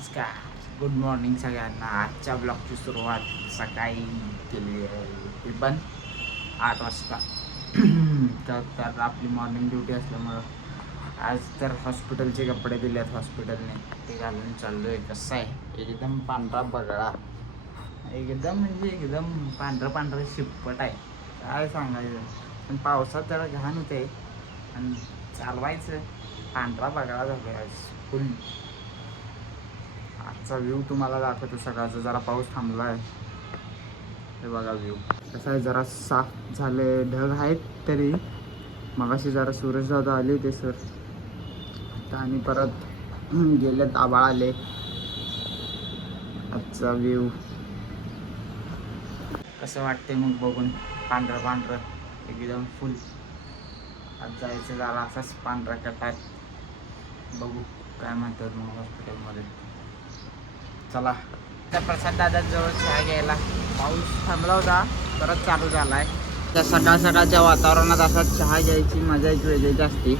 नमस्कार, good morning सगळ्यांना. आजच्या ब्लॉगची सुरुवात सकाळी केली आहे, ती पण 8 वाजता. तर आपली मॉर्निंग ड्युटी असल्यामुळं आज तर हॉस्पिटलचे कपडे दिले आहेत हॉस्पिटलने, ते घालून चाललो आहे. कसं आहे, एकदम पांढरा बगळा, एकदम म्हणजे एकदम पांढरं शिपट आहे, काय सांगायचं. पण पावसात जरा घाण होते आणि चालवायचं, पांढरा बगळा झालो आज फुल. आजचा व्ह्यू तुम्हाला दाखवतो सकाळचा. जरा पाऊस थांबला आहे, हे बघा व्ह्यू कसं आहे. जरा साफ झाले, ढग आहेत तरी मगाशी जरा सूरज दादा आले ते सर आता आणि परत गेलेत, आबाळ आले. आजचा व्ह्यू कसं वाटते मग बघून, पांढरं एकदम फुल. आज जायचं जरा असाच पांढरा कटात, बघू काय म्हणतात मग हॉस्पिटलमध्ये. चला त्या प्रसाद दादाजवळ चहा घ्यायला. पाऊस थांबला होता, परत चालू झाला आहे. त्या सकाळच्या वातावरणात असा चहा घ्यायची मजा एक वेगळीच असते.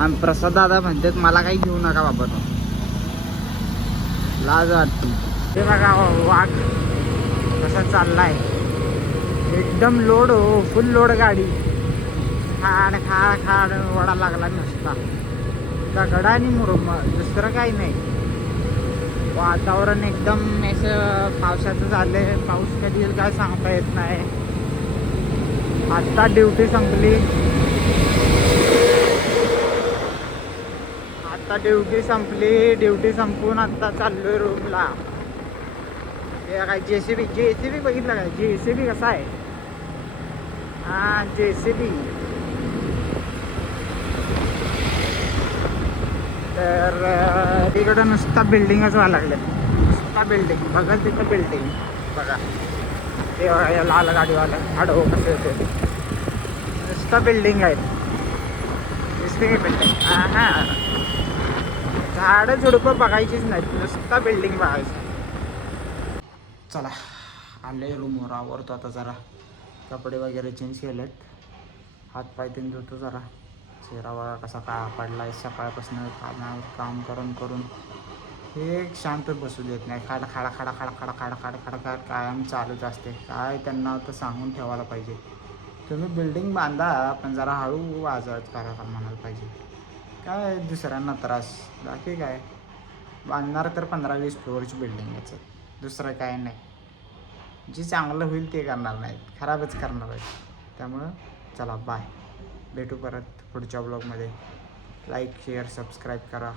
आणि प्रसाद दादा म्हणतात मला काही घेऊ नका बाबा, तो लाज वाटते. ते बघा वाघ कसा चाललाय, एकदम लोड हो, फुल लोड गाडी. खाड वडा लागला नुसता, दगडा आणि मुरम, दुसरं काही नाही. वातावरण एकदम असं पावसाचं झालंय. पाऊस कधी येईल काय सांगता येत नाही. आत्ता ड्युटी संपली, ड्युटी संपवून आत्ता चाललोय रूमला. हे काय जेसीबी बघितलं काय, जेसीबी कसा आहे. हा जेसीबी. तर तिकडं नुसता बिल्डिंगच व्हायला लागले, नुसता बिल्डिंग. बघा तिथं बिल्डिंग बघा, ते लाल गाडीवाला आडो कसं येते, नुसता बिल्डिंग आहेत. दिसते की बिल्डिंग. हा झाडं झुडपं बघायचीच नाहीत, नुसता बिल्डिंग बघायचं. चला आले रूमवर, आवरतो आता. जरा कपडे वगैरे चेंज केलेत, हातपाय तीन धुतो. जरा चेहरा बघा कसा काळा पडलाय, सकाळपासून काम करून हे शांत बसू देत नाही. खाडा कायम चालूच असते. काय त्यांना तर सांगून ठेवायला पाहिजे, तुम्ही बिल्डिंग बांधा पण जरा हळू वाजत करा म्हणायला पाहिजे. काय दुसऱ्यांना त्रास, बाकी काय. बांधणार तर 15-20 फ्लोअरची बिल्डिंग याचं, दुसरं काय नाही. जे चांगलं होईल ते करणार नाहीत, खराबच करणार आहेत. त्यामुळं चला बाय, भेटू परत पुढच्या ब्लॉगमध्ये. लाईक शेअर सबस्क्राईब करा.